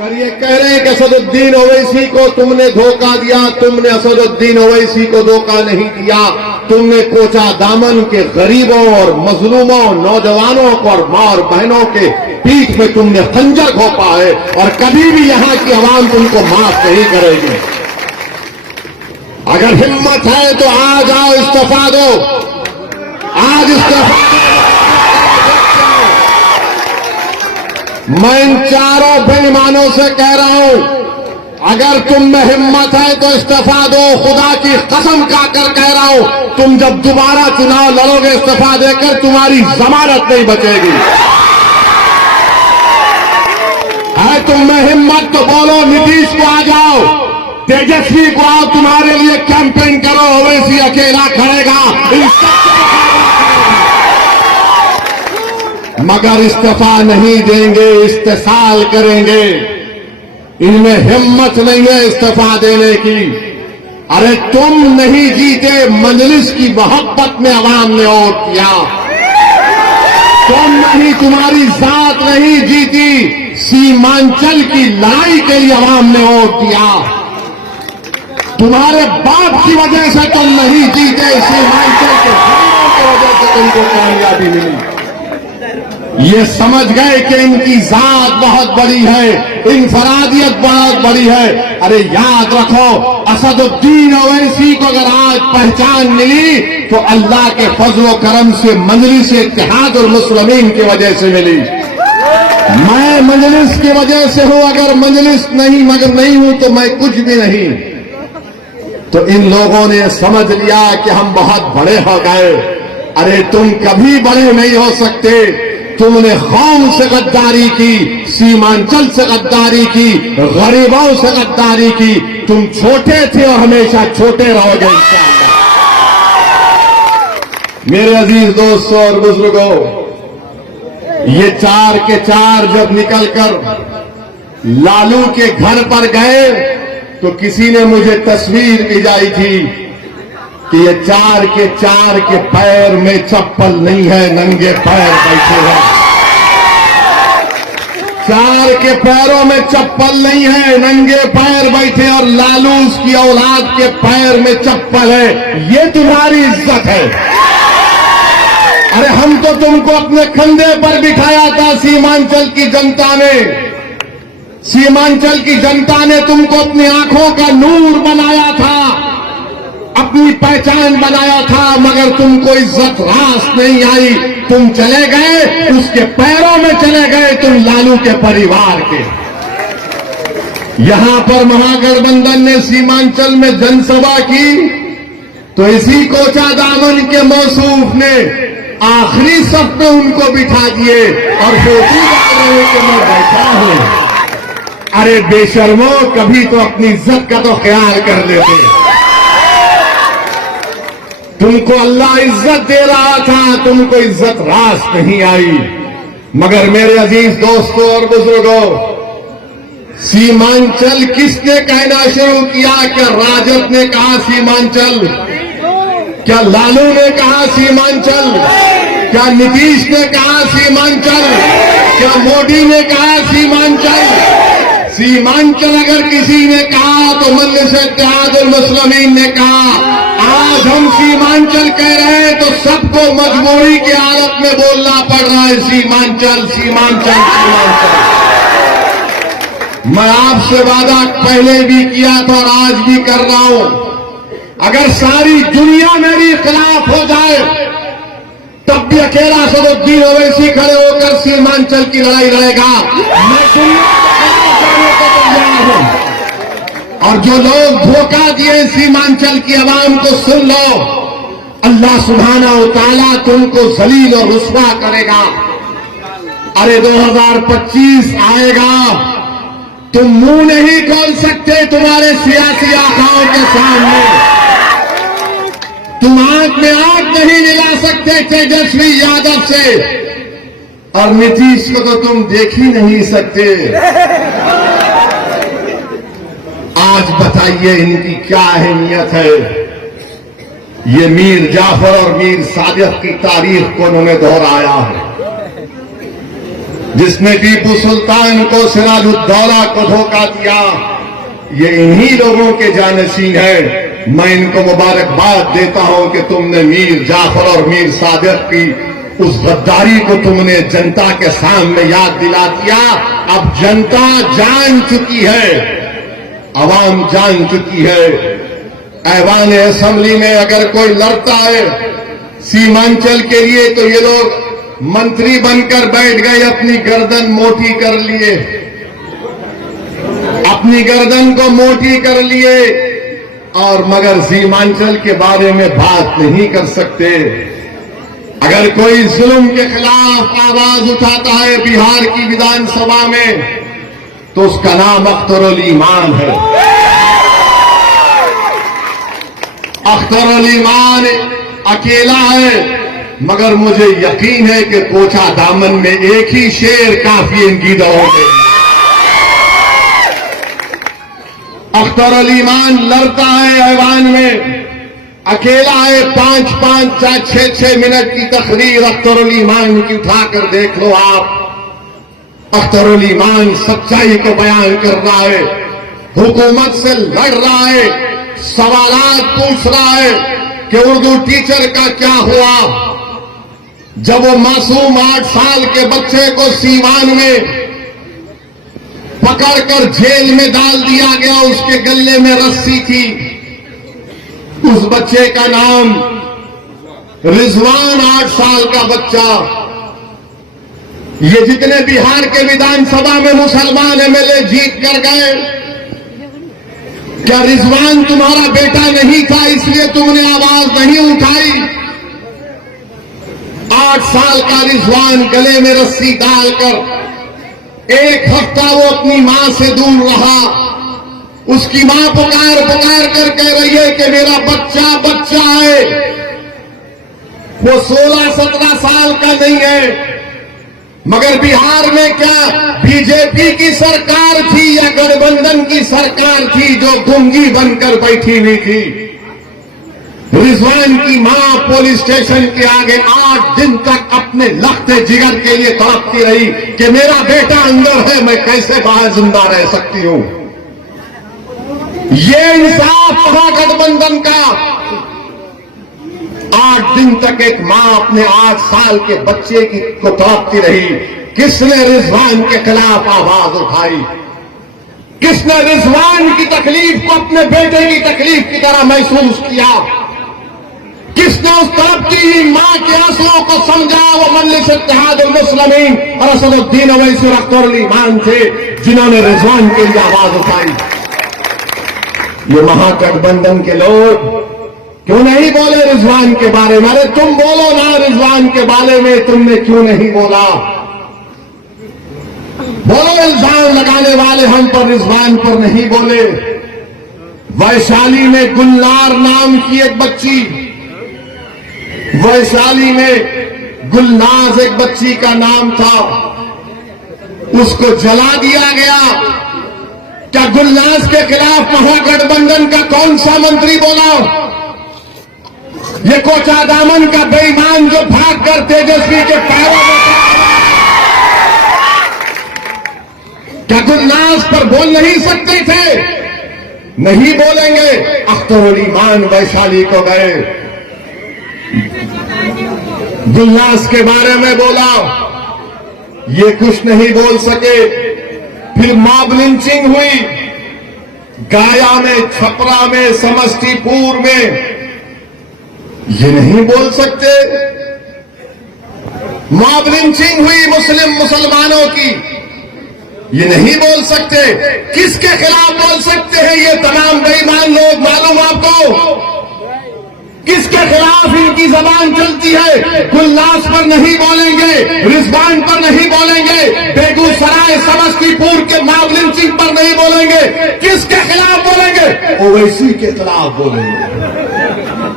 अगर ये कह रहे हैं कि असदुद्दीन ओवैसी को तुमने धोखा दिया, तुमने असदुद्दीन ओवैसी को धोखा नहीं दिया। तुमने कोचा दामन के गरीबों और मजलूमों, नौजवानों को और मां और बहनों के पीठ में तुमने खंजर घोंपा है और कभी भी यहां की आवाम तुमको माफ नहीं करेगी। अगर हिम्मत है तो आज आओ, इस्तीफा दो, आज इस्तीफा। मैं इन चारों बेईमानों से कह रहा हूं, अगर तुम में हिम्मत है तो इस्तीफा दो। खुदा की कसम खाकर कह रहा हूं, तुम जब दोबारा चुनाव लड़ोगे इस्तीफा देकर, तुम्हारी जमानत नहीं बचेगी। है तुम में हिम्मत तो बोलो, नीतीश को आ जाओ, तेजस्वी को आओ, तुम्हारे लिए कैंपेन करो। ओवैसी अकेला खड़ेगा, मगर इस्तीफा नहीं देंगे, इस्तेसाल करेंगे। इनमें हिम्मत नहीं है इस्तीफा देने की। अरे तुम नहीं जीते, मजलिस की मोहब्बत में अवाम ने वोट किया। तुम नहीं, तुम्हारी जात नहीं जीती, सीमांचल की लड़ाई के लिए अवाम ने वोट दिया। तुम्हारे बाप की वजह से तुम नहीं जीते, सीमांचल के गरीबों की वजह से तुमको कामयाबी मिली। ये समझ गए कि इनकी जात बहुत बड़ी है, इनफरादियत बहुत बड़ी है। अरे याद रखो, असदुद्दीन ओवैसी को अगर आज पहचान मिली तो अल्लाह के फजल करम से, मजलिस इत्तेहादुल मुस्लिमीन की वजह से मिली। मैं मजलिस की वजह से हूं, अगर मजलिस नहीं मगर नहीं हूं तो मैं कुछ भी नहीं। तो इन लोगों ने समझ लिया कि हम बहुत बड़े हो गए। अरे तुम कभी बड़े नहीं हो सकते। तुमने कौम से गद्दारी की, सीमांचल से गद्दारी की, गरीबों से गद्दारी की। तुम छोटे थे और हमेशा छोटे रहोगे इंशाअल्लाह। मेरे अजीज दोस्तों और बुजुर्गों, ये चार के चार जब निकलकर लालू के घर पर गए तो किसी ने मुझे तस्वीर भेजाई थी कि ये चार के पैर में चप्पल नहीं है, नंगे पैर बैठे हैं। चार के पैरों में चप्पल नहीं है, नंगे पैर बैठे, और लालू उसकी औलाद के पैर में चप्पल है। ये तुम्हारी इज्जत है। अरे हम तो तुमको अपने कंधे पर बिठाया था सीमांचल की जनता ने। सीमांचल की जनता ने तुमको अपनी आंखों का नूर बनाया था, अपनी पहचान बनाया था, मगर तुमको इज्जत रास नहीं आई। तुम चले गए, उसके पैरों में चले गए, तुम लालू के परिवार के। यहां पर महागठबंधन ने सीमांचल में जनसभा की तो इसी कोचा दामन के मौसूफ ने आखिरी सफ पे उनको बिठा दिए और फोटो डाल रहे कि मैं बैठा हूं। अरे बेशर्मो, कभी तो अपनी इज्जत का तो ख्याल कर लेते। तुमको अल्लाह इज्जत दे रहा था, तुमको इज्जत रास नहीं आई। मगर मेरे अजीज दोस्तों और बुजुर्गों, सीमांचल किसने कहना शुरू किया? क्या राजद ने कहा सीमांचल? क्या लालू ने कहा सीमांचल? क्या नीतीश ने कहा सीमांचल? क्या मोदी ने कहा सीमांचल? सीमांचल अगर किसी ने कहा तो मजलिस इत्तेहादुल मुस्लिमीन ने कहा। आज हम सीमांचल कह रहे हैं तो सबको मजबूरी की हालत में बोलना पड़ रहा है सीमांचल, सीमांचल, सीमांचल। मैं आपसे वादा पहले भी किया था और आज भी कर रहा हूं, अगर सारी दुनिया मेरी खिलाफ हो जाए तब भी अकेला असदुद्दीन ओवैसी खड़े होकर सीमांचल की लड़ाई लड़ेगा। मैं दुनिया के खिलाफ जाने को तैयार हूं। और जो लोग धोखा दिए सीमांचल की आवाम को, सुन लो, अल्लाह सुब्हाना व तआला तुमको जलील और रुस्वा करेगा। अरे 2025 आएगा, तुम मुंह नहीं खोल सकते तुम्हारे सियासी आकाओं के सामने। तुम आंख में आंख नहीं मिला सकते तेजस्वी यादव से, और नीतीश को तो तुम देख ही नहीं सकते। आज बताइए इनकी क्या अहमियत है। ये मीर जाफर और मीर सादिक की तारीख को उन्होंने दोहराया है। जिसने टीपू सुल्तान को, सिराजुद्दौला को धोखा दिया, ये इन्हीं लोगों के जानशीन है। मैं इनको मुबारकबाद देता हूं कि तुमने मीर जाफर और मीर सादिक की उस गद्दारी को तुमने जनता के सामने याद दिला दिया। अब जनता जान चुकी है, अवाम जान चुकी है। ऐवान असेंबली में अगर कोई लड़ता है सीमांचल के लिए तो ये लोग मंत्री बनकर बैठ गए, अपनी गर्दन मोटी कर लिए, अपनी गर्दन को मोटी कर लिए, और मगर सीमांचल के बारे में बात नहीं कर सकते। अगर कोई जुल्म के खिलाफ आवाज उठाता है बिहार की विधानसभा में तो उसका नाम अख्तरुल ईमान है। अख्तरुल ईमान अकेला है, मगर मुझे यकीन है कि पोछा दामन में एक ही शेर काफी इनकी दौड़ में। अख्तरुल ईमान लड़ता है ऐवान में, अकेला है। 5-5 या 6-6 मिनट की तकरीर अख्तरुल ईमान की उठाकर देख लो आप। अख्तरुल ईमान सच्चाई को बयान कर रहा है, हुकूमत से लड़ रहा है, सवालात पूछ रहा है कि उर्दू टीचर का क्या हुआ जब वो मासूम 8 साल के बच्चे को सीवान में पकड़कर जेल में डाल दिया गया। उसके गले में रस्सी थी, उस बच्चे का नाम रिजवान, 8 साल का बच्चा। ये जितने बिहार के विधानसभा में मुसलमान एमएलए जीत कर गए, क्या रिजवान तुम्हारा बेटा नहीं था इसलिए तुमने आवाज नहीं उठाई? 8 साल का रिजवान गले में रस्सी डालकर 1 हफ्ता वो अपनी मां से दूर रहा। उसकी मां पुकार पुकार कर कह रही है कि मेरा बच्चा बच्चा है। वो 16-17 साल का नहीं है। मगर बिहार में क्या बीजेपी की सरकार थी या गठबंधन की सरकार थी जो गुंगी बनकर बैठी हुई थी? रिजवान की मां पुलिस स्टेशन के आगे 8 दिन तक अपने लखते जिगर के लिए तड़पती रही कि मेरा बेटा अंदर है, मैं कैसे बाहर जिंदा रह सकती हूं। ये इंसाफ महागठबंधन का। 8 दिन तक एक मां अपने 8 साल के बच्चे की को तड़पती रही। किसने रिजवान के खिलाफ आवाज उठाई? किसने रिजवान की तकलीफ को अपने बेटे की तकलीफ की तरह महसूस किया? किसने उस तड़पती हुई मां के आंसुओं को समझा? वो मजलिस इत्तेहाद मुस्लिमीन और असदुद्दीन ओवैसी और अख्तरुल ईमान थे जिन्होंने रिजवान के लिए आवाज उठाई। ये महागठबंधन के लोग क्यों नहीं बोले रिजवान के बारे में? अरे तुम बोलो ना रिजवान के बारे में, तुमने क्यों नहीं बोला? बोलो, इल्जाम लगाने वाले हम पर रिजवान पर नहीं बोले। वैशाली में गुलनार नाम की एक बच्ची, वैशाली में गुलनाज एक बच्ची का नाम था, उसको जला दिया गया। क्या गुलनाज के खिलाफ महागठबंधन का कौन सा मंत्री बोला? ये कोचा दामन का बेईमान जो भागकर तेजस्वी के पैरों में, क्या गुलनाज पर बोल नहीं सकते थे? नहीं बोलेंगे। अख्तरुल ईमान वैशाली को गए, गुलनाज के बारे में बोला, ये कुछ नहीं बोल सके। फिर मॉब लिंचिंग हुई गाया में, छपरा में, समस्तीपुर में, ये नहीं बोल सकते। मॉब लिंचिंग हुई मुसलमानों की, ये नहीं बोल सकते। किसके खिलाफ बोल सकते हैं ये तमाम बेईमान लोग? मालूम आपको किसके खिलाफ इनकी जबान चलती है? गुलनाज पर नहीं बोलेंगे, रिजवान पर नहीं बोलेंगे, बेगूसराय समस्तीपुर के मॉब लिंचिंग पर नहीं बोलेंगे। किसके खिलाफ बोलेंगे? ओवैसी के खिलाफ बोलेंगे।